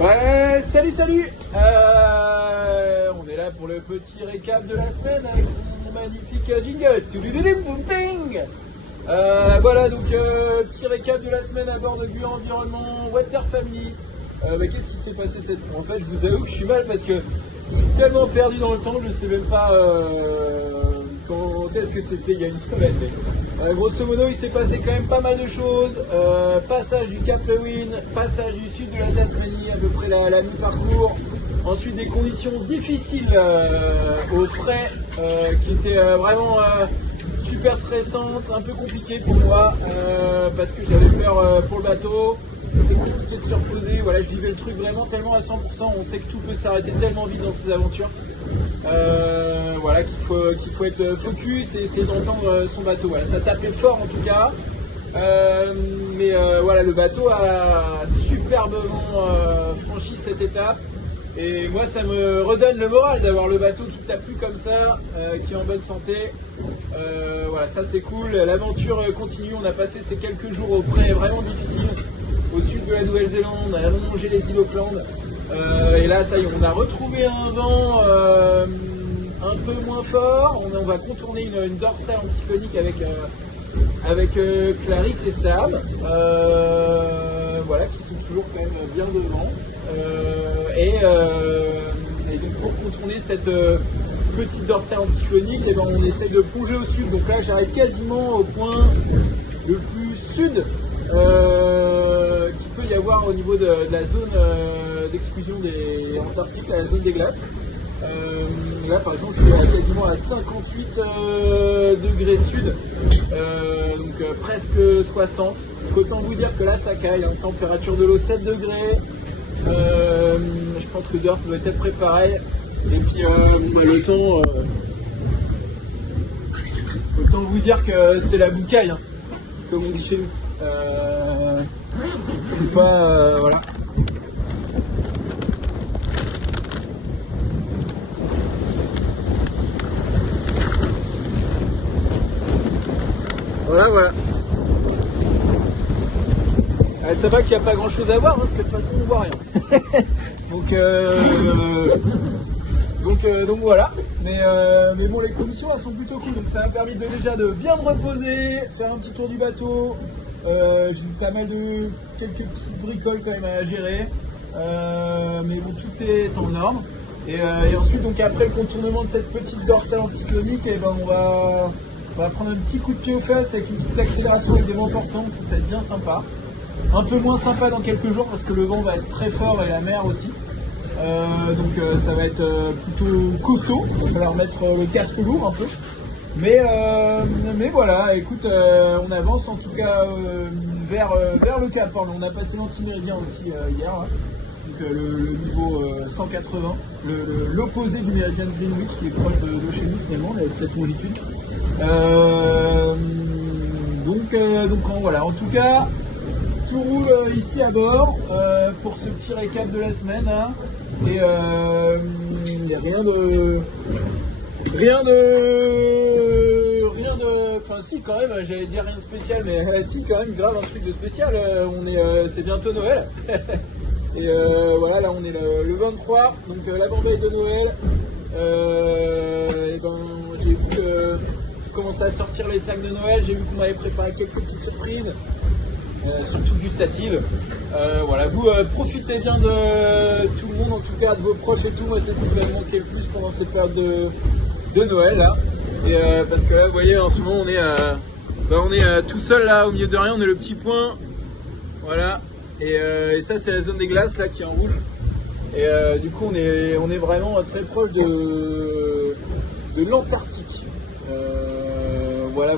Ouais, salut. On est là pour le petit récap de la semaine avec son magnifique jingle. Voilà, donc petit récap de la semaine à bord de Gu Environnement Water Family. Qu'est-ce qui s'est passé cette fois? En fait, je vous avoue que je suis mal parce que je suis tellement perdu dans le temps que je sais même pas quand est-ce que c'était il y a une semaine. Grosso modo, il s'est passé quand même pas mal de choses. Passage du Cap Lewin, passage du sud de la Tasmanie, à peu près la mi-parcours. Ensuite, des conditions difficiles au près qui étaient vraiment super stressantes, un peu compliquées pour moi parce que j'avais peur pour le bateau. C'était compliqué de se reposer. Voilà, je vivais le truc vraiment tellement à 100%. On sait que tout peut s'arrêter tellement vite dans ces aventures. Voilà, qu'il faut être focus et essayer d'entendre son bateau. Voilà, ça tapait fort en tout cas. Voilà, le bateau a superbement franchi cette étape. Et moi, ça me redonne le moral d'avoir le bateau qui tape plus comme ça, qui est en bonne santé. Voilà, ça c'est cool. L'aventure continue. On a passé ces quelques jours au près vraiment difficiles. Au sud de la Nouvelle-Zélande, on a allongé les îles Auckland. Et là, ça y est, on a retrouvé un vent un peu moins fort. On va contourner une dorsale anticyclonique avec Clarisse et Sam. Voilà, qui sont toujours quand même bien devant. Et donc pour contourner cette petite dorsale anticyclonique, et ben on essaie de plonger au sud. Donc là, j'arrive quasiment au point le plus sud qu'il peut y avoir au niveau de la zone d'exclusion des Antarctiques, la zone des glaces. Là par exemple je suis quasiment à 58 degrés sud, donc presque 60. Donc autant vous dire que là ça caille, hein. Température de l'eau 7 degrés. Je pense que dehors ça doit être à peu près pareil. Et puis le temps, autant vous dire que c'est la boucaille, hein, comme on dit chez nous. Je sais pas, voilà. Voilà. Ça va qu'il n'y a pas grand chose à voir, hein, parce que de toute façon on voit rien. donc voilà. Mais bon, les conditions elles sont plutôt cool, donc ça m'a permis déjà de bien me reposer, faire un petit tour du bateau. J'ai eu pas mal de quelques petites bricoles quand même à gérer, mais bon, tout est en ordre. Et ensuite, donc après le contournement de cette petite dorsale anticyclonique, et ben on va prendre un petit coup de pied aux fesses avec une petite accélération avec des vents portants, donc ça va être bien sympa. Un peu moins sympa dans quelques jours parce que le vent va être très fort et la mer aussi. Donc ça va être plutôt costaud. Il va falloir mettre le casque lourd un peu. Mais voilà, écoute, on avance en tout cas vers le Cap. On a passé l'antiméridien aussi hier. Hein. Donc le niveau 180, l'opposé du méridien de Greenwich qui est proche de chez nous finalement, avec cette longitude. Donc voilà, en tout cas, tout roule ici à bord pour ce petit récap de la semaine. Hein. Et il n'y a rien de... Enfin si quand même, j'allais dire rien de spécial, mais si quand même grave un truc de spécial. C'est bientôt Noël. Et voilà, là on est le 23, donc la bambaye de Noël. Et ben j'ai vu que commençait à sortir les sacs de Noël, j'ai vu qu'on m'avait préparé quelques petites surprises, surtout gustatives. Voilà, vous profitez bien de tout le monde, en tout cas de vos proches et tout. Moi c'est ce qui va me manquer le plus pendant cette période de Noël là. Et parce que là vous voyez en ce moment on est tout seul là au milieu de rien, on est le petit point. Voilà. Et ça c'est la zone des glaces là qui est en rouge. Et du coup on est vraiment très proche de l'Antarctique. Voilà.